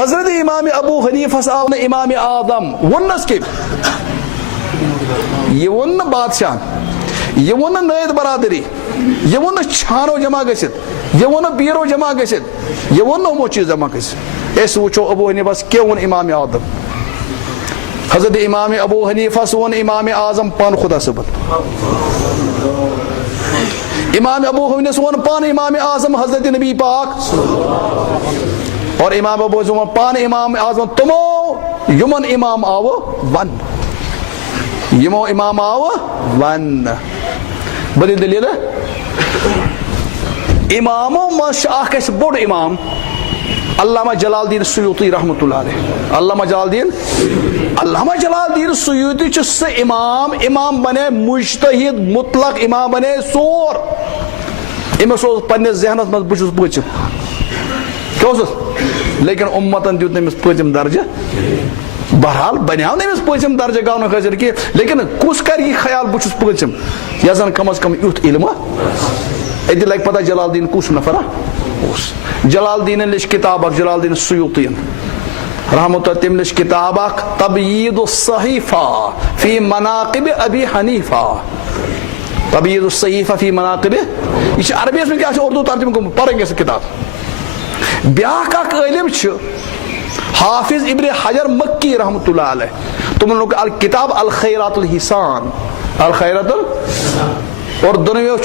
حضرت امام ابو حنیفہ آو امام اعظم ونس کے یہ ون بادشاہ یہ ون نید برادری یہ ون چھانو جمع گژھِتھ یہ ون بیرو جمع گژھِتھ یہ ون یِمو چیز جمع گژھِتھ أسۍ وٕچھو ابو حنیفہ کیٛاہ ووٚن امام اعظم حضرت امام ابو حنیفہ ووٚن امام اعظم پان خدا صٲبن امام ابو حنیفہ ووٚن پان امام اعظم حضرت نبی پاک اور امام ابو حنیفہ ووٚن پان امام اعظم تمو یمن امام آو ون یمو امام آو ون بدل دلیل امامو مش اکھ اَسہِ بوٚڑ امام علامہ جلال الدین سیوطی رحمۃ اللہ علیہ علامہ جلال الدین سیوطی چھُ سُہ امام بنے مجتہد مطلق امام بنے ژور أمِس اوس پننِس ذہنس منٛز بہٕ چھُس پوٗژِم کیٛاہ اوسُس لیکن اُمتن دیُت نہٕ أمِس پوٗژِم درجہ بہرحال بنیو نہٕ أمِس پوٗژِم درجہ گاونہٕ خٲطرٕ کینٛہہ لیکن کُس کرِ یہِ خیال بہٕ چھُس پوٗژِم یس زن کم از کم یُتھ علمہ أتی لگہِ پتہ جلال الدین کُس نفرا اوس جلال الدین لیٚچھ کتاب اکھ جلال الدین سیوطیَن رحمۃ اللہ تٔمۍ لیٚچھ کتاب اکھ تبیٖد الصحیفہ فی مناقب ابی حنیفہ تبیٖد الصحیفہ فی مناقب یہ چھِ عربی یس منٛز کیٛاہ چھُ اردو ترجمہ گوٚمُت پرٕنۍ سۄ کتاب بیاکھ اکھ عٲلم چھُ حافظ ابن حجر مکی رحمۃ اللہ علیہ تمن لوگ الکتاب الخیرات الحسان الخیرات اور دونوں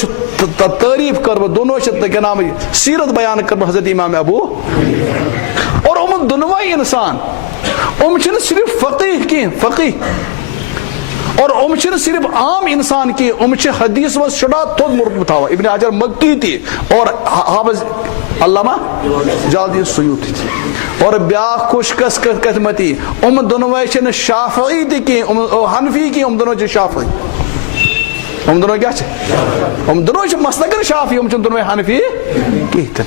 تعریف کر دونوں کیا نام سیرت بیان کر حضرت امام ابو اور ام دونوے انسان ام چھنہ صرف فقیہ کی فقیہ اور ام چھنہ صرف عام انسان کی ام چھ حدیث میں شڑا تھوڑ مرتبہ تھا ابن حجر مکی تھی اور حافظ علامہ جلال الدین سیوطی تھی اور بیاکھ خوش قسمتی ام دونوے چھنہ شافعی تھی کی حنفی کی ام دونوں چھ شافعی ام دونوں کیا چھے ام دونوں چھے مسلکن شافعی ام چھن دونوں حنفی کہتے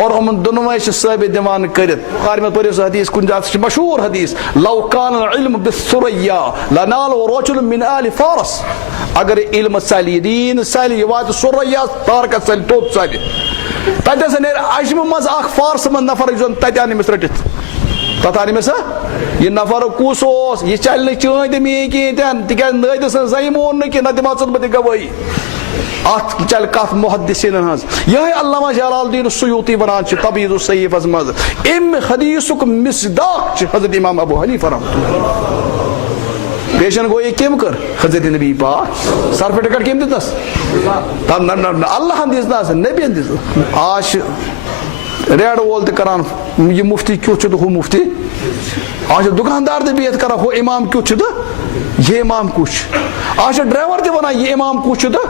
اور ام دونوں چھے ثابت دیوان کرت بخاری میں پڑھے سو حدیث کن جاتے چھے مشہور حدیث لو کان العلم بالثریا لنال رجل من آل فارس اگر علم سالی دین سالی یہ وات سریا تارکت سالی توت سالی تاتے سے نیر عجم مز آخ فارس من نفر جون تاتے آنی مصر رٹت تاتے آنی مصر یہ نفر کس اوس یہ چلنے چاہتے میں کی تین تکیاز نائد سن زیمون نکی ندمات صدبت گوائی آت چل کات محدثین ہاز یہ علامہ جلال الدین سیوطی ونان چھ تبیض الصحیفہ مز ام حدیثک مصداق چھ حضرت امام ابو حنیفہ رحمۃ اللہ پیشن گوئی کیم کر حضرت نبی پاک سر پہ ٹکٹ کیم دیتس اللہ ہندیز ناس نبی ہندیز آج ریڈ وول تہ کران یہ مفتی کیوں چھ تو ہو مفتی آج دکاندار تہ بیت کران ہو امام کیوں چھ تو یہ امام کچھ آج ڈرائیور تہ ونان یہ امام کچھ تو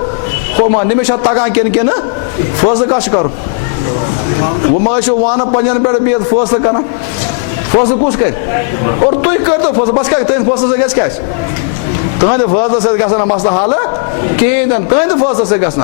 ہو مان نمشا تگان کن کن فیصلہ کش کر وہ ما وانا پنجن پہ بیت فیصلہ کران فیصلہ کس کر اور تھی کر تو فیصلہ بس کیا تہند فیصلہ سے گھس کیا تہند فیصلہ سے گھن مسئلہ حل کہین تہند فیصلہ سے گھن